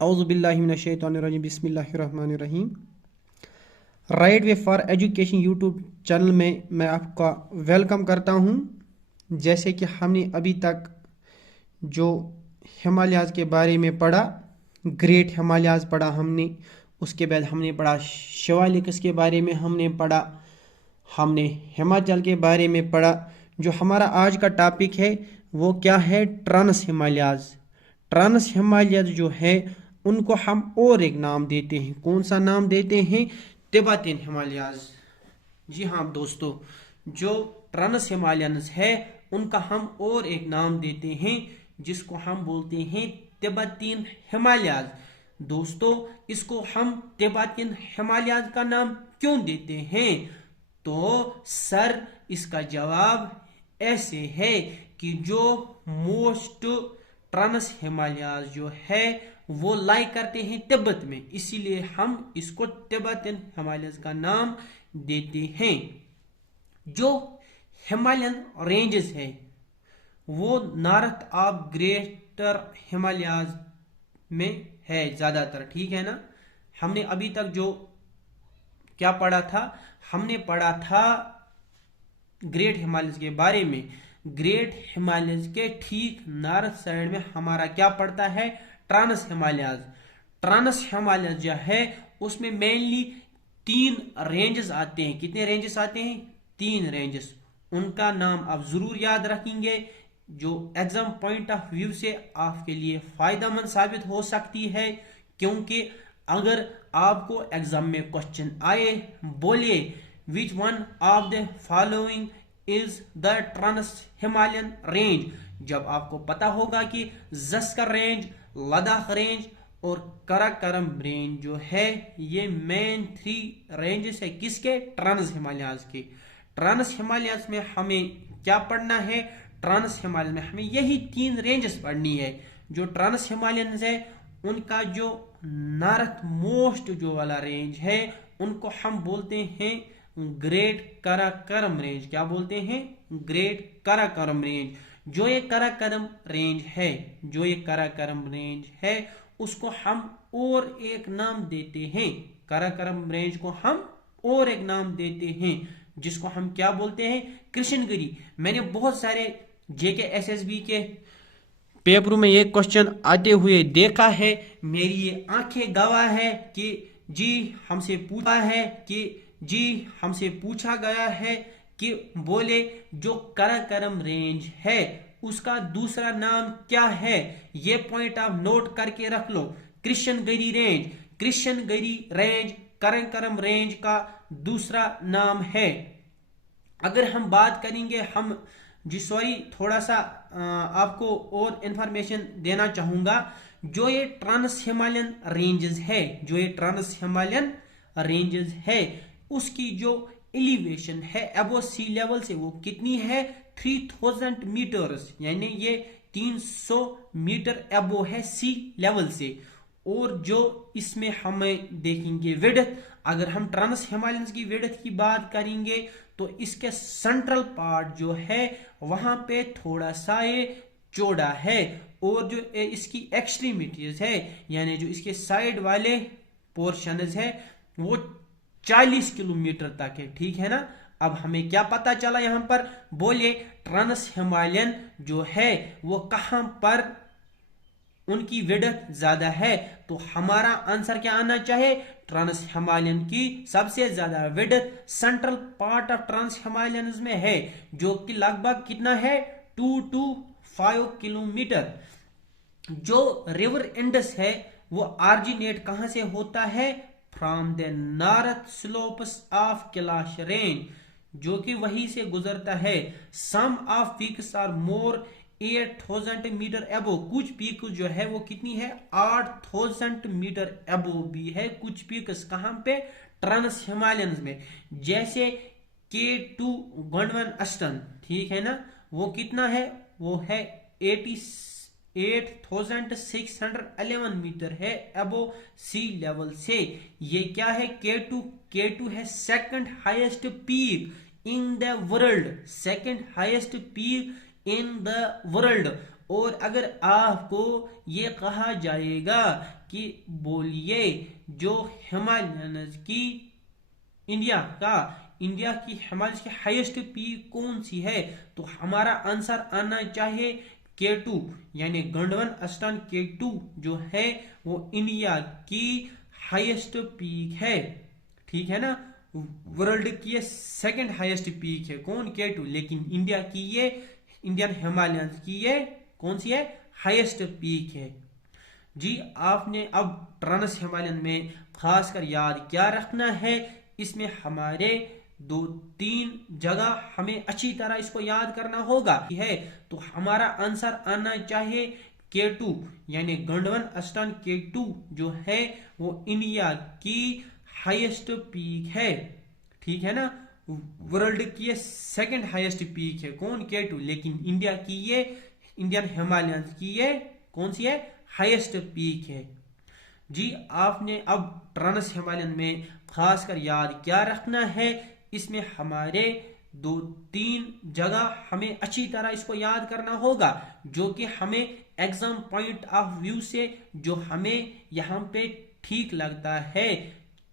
औज़ुबिल्लाहि मिनश्शैतानिर्रजीम बिस्मिल्लाहिर्रहमानिर्रहीम। Right way for education YouTube channel में मैं आपका वेलकम करता हूं। जैसे कि हमने अभी तक जो हिमालयाज़ के बारे में पढ़ा, ग्रेट हिमालयाज़ पढ़ा हमने, उसके बाद हमने पढ़ा शिवालिक्स के बारे में हमने पढ़ा, हमने हिमाचल के बारे में पढ़ा। जो हमारा आज का टॉपिक है वो क्या है? Trans Himalayas. ट्रांस हिमालयाज़ जो है उनको हम और एक नाम देते हैं। कौन सा नाम देते हैं? Tibetan Himalayas. जी हाँ दोस्तों, जो ट्रांस हिमालयंस है उनका हम और एक नाम देते हैं जिसको हम बोलते हैं तिब्बतियन हिमालयाज़। दोस्तों, इसको हम तिब्बतियन हिमालयाज़ का नाम क्यों देते हैं? तो सर, इसका जवाब ऐसे है कि जो मोस्ट ट्रांस हिमालयाज़ जो है वो लाई करते हैं तिब्बत में, इसीलिए हम इसको तिब्बतियन हिमालयाज़ का नाम देते हैं। जो हिमालयन रेंजेस है वो नॉर्थ ऑफ ग्रेटर हिमालयाज़ में है ज्यादातर, ठीक है ना। हमने अभी तक जो क्या पढ़ा था, हमने पढ़ा था ग्रेट हिमालयस के बारे में। ग्रेट हिमालयस के ठीक नॉर्थ साइड में हमारा क्या पड़ता है? ट्रांस हिमालयाज। ट्रांस हिमालय जो है उसमें मेनली 3 रेंजेस आते हैं। कितने रेंजेस आते हैं? 3 रेंजेस। उनका नाम आप जरूर याद रखेंगे, जो एग्जाम पॉइंट ऑफ व्यू से आपके लिए फायदेमंद साबित हो सकती है। क्योंकि अगर आपको एग्जाम में क्वेश्चन आए, बोले which one of the following is the trans Himalayan range, जब आपको पता होगा कि जस्कर रेंज, लद्दाख रेंज और कराकोरम रेंज जो है ये मेन 3 रेंजेस है किसके? ट्रांस हिमालयाज के। ट्रांस हिमालयाज में हमें क्या पढ़ना है? ट्रांस हिमालय में हमें यही 3 रेंजेस पढ़नी है। जो ट्रांस हिमालयन है उनका जो नॉर्थ मोस्ट जो वाला रेंज है उनको हम बोलते हैं ग्रेट कराकोरम रेंज। क्या बोलते हैं? Great Karakoram range. जो ये कराकोरम रेंज है, जो ये कराकोरम रेंज है उसको हम और एक नाम देते हैं। कराकोरम रेंज को हम और एक नाम देते हैं जिसको हम क्या बोलते हैं? कृष्णगिरी। मैंने बहुत सारे जेके एसएसबी के पेपर में ये क्वेश्चन आते हुए देखा है। मेरी ये आंखें गवाह है कि जी हमसे पूछा है कि जी हमसे पूछा गया है कि बोले जो कराकोरम रेंज है उसका दूसरा नाम क्या है? ये पॉइंट आप नोट करके रख लो। Krishnagiri range. Krishnagiri range Karakoram range का दूसरा नाम है। अगर हम बात करेंगे, हम जी सॉरी थोड़ा सा आपको और इंफॉर्मेशन देना चाहूंगा। जो ये ट्रांस हिमालयन रेंजेस है, जो ये ट्रांस हिमालयन रेंजेस है उसकी जो एलिवेशन है अबो सी लेवल से वो कितनी है? 3000 मीटर्स, यानी ये 300 मीटर अबो है सी लेवल से। और जो इसमें हमें देखेंगे विड्थ, अगर हम ट्रांस हिमालयंस की विड्थ की बात करेंगे तो इसके सेंट्रल पार्ट जो है वहां पे थोड़ा सा ये चौड़ा है, और जो इसकी एक्सट्रीमिटीज है यानी जो इसके साइड वाले पोर्शंस है वो 40 किलोमीटर तक है, ठीक है ना। अब हमें क्या पता चला यहां पर? बोले ट्रांस हिमालयन जो है वो कहां पर उनकी विड्थ ज्यादा है, तो हमारा आंसर क्या आना चाहिए? ट्रांस हिमालयन की सबसे ज्यादा width central part of trans Himalayan में है, जो कि लगभग कितना है? 2 to 5 किलोमीटर। जो रिवर इंडस है वो ऑरिजिनेट कहां से होता है? From the north slopes of Kailash range, जो कि वहीं से गुजरता है। Some of peaks are more 8000 metre above. कुछ पीक जो है वो कितनी है? 8000 मीटर एबो भी है कुछ पीक्स। कहां पे? ट्रांस हिमालयन में। जैसे K2 गोंडवन अस्टन, ठीक है ना, वो कितना है? वो है 8611 मीटर है अबो सी लेवल से। ये क्या है? K2। K2 है second highest peak in the world, second highest peak in the world. और अगर आपको ये कहा जाएगा कि बोलिए जो हिमालयंस की इंडिया की हिमालय की हाईएस्ट पीक कौन सी है, तो हमारा आंसर आना चाहिए K2, यानी गंडवन अस्टान K2 जो है वो इंडिया की हाईएस्ट पीक है। ठीक है ना, वर्ल्ड की ये सेकंड हाईएस्ट पीक है कौन, K2, लेकिन इंडिया की ये इंडियन हिमालयंस की ये कौन सी है, हाईएस्ट पीक है। जी आपने अब ट्रांस हिमालयन में खासकर याद क्या रखना है, इसमें हमारे 2-3 जगह हमें अच्छी तरह इसको याद करना होगा है, तो हमारा आंसर आना चाहिए K2, यानी गंडवन अस्टान K2 जो है वो इंडिया की हाईएस्ट पीक है। ठीक है ना, वर्ल्ड की ये सेकंड हाईएस्ट पीक है कौन, K2, लेकिन इंडिया की ये इंडियन हिमालयंस की ये कौन सी है, हाईएस्ट पीक है। जी आपने अब ट्रांस हिमालयन में खासकर याद क्या रखना है, इसमें हमारे 2-3 जगह हमें अच्छी तरह इसको याद करना होगा, जो कि हमें एग्जाम पॉइंट ऑफ व्यू से जो हमें यहाँ पे ठीक लगता है,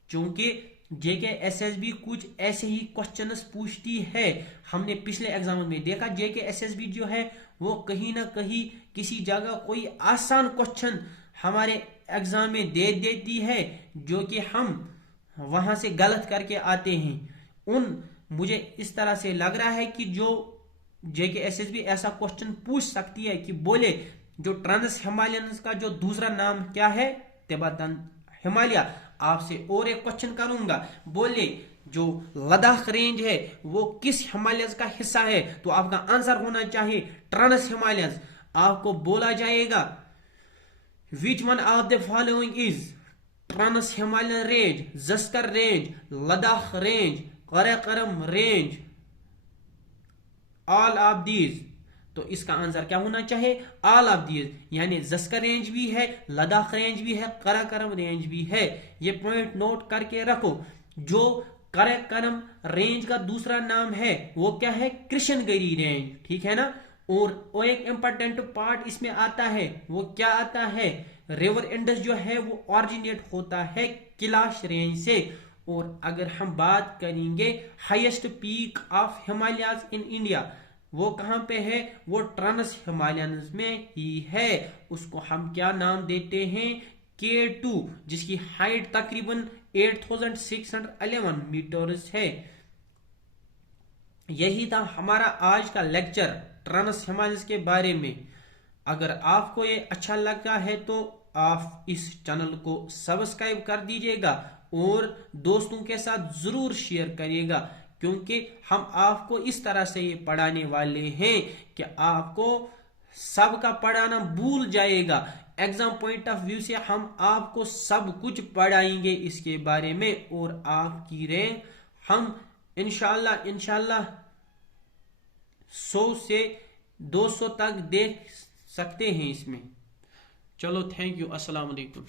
क्योंकि जेके एसएसबी कुछ ऐसे ही क्वेश्चंस पूछती है। हमने पिछले एग्जाम में देखा जेके एसएसबी जो है वो कहीं ना कहीं किसी जगह कोई आसान क्वेश्चन हमारे एग्जाम में दे देती है, जो कि हम वहां से गलत करके आते हैं। मुझे इस तरह से लग रहा है कि जो जेके एसएसबी ऐसा क्वेश्चन पूछ सकती है कि बोले जो ट्रांस हिमालयन का जो दूसरा नाम क्या है, तिब्बतन हिमालय। आपसे और एक क्वेश्चन करूंगा, बोले जो लद्दाख रेंज है वो किस हिमालय का हिस्सा है, तो आपका आंसर होना चाहिए ट्रांस हिमालयन। आपको बोला जाएगा which one of the following is trans Himalayan range, Zanskar range, Ladakh range, Karakoram range, all of these. तो इसका आंसर क्या होना चाहिए, ऑल ऑफ दीज, यानी जस्कर रेंज भी है, लद्दाख रेंज भी है, कराकोरम रेंज भी है। ये पॉइंट नोट करके रखो। जो कराकोरम रेंज का दूसरा नाम है वो क्या है, कृष्णगिरी रेंज। ठीक है ना, और वो एक इंपॉर्टेंट पार्ट इसमें आता है, वो क्या आता है, रिवर इंडस जो है वो ऑरिजिनेट होता है कैलाश रेंज से। और अगर हम बात करेंगे highest peak of Himalayas in India, वो कहां पे है, वो ट्रांस हिमालयंस में ही है। उसको हम क्या नाम देते हैं, K2, जिसकी हाइट तकरीबन 8611 मीटर्स है। यही था हमारा आज का लेक्चर ट्रांस हिमालयंस के बारे में। अगर आपको ये अच्छा लगा है तो आप इस चैनल को सब्सक्राइब कर दीजिएगा और दोस्तों के साथ जरूर शेयर करिएगा, क्योंकि हम आपको इस तरह से ये पढ़ाने वाले हैं कि आपको सबका पढ़ाना भूल जाएगा। एग्जाम पॉइंट ऑफ व्यू से हम आपको सब कुछ पढ़ाएंगे इसके बारे में, और आपकी रैंक हम इंशाल्लाह 100 से 200 तक देख सकते हैं इसमें। चलो थैंक यू, अस्सलाम वालेकुम।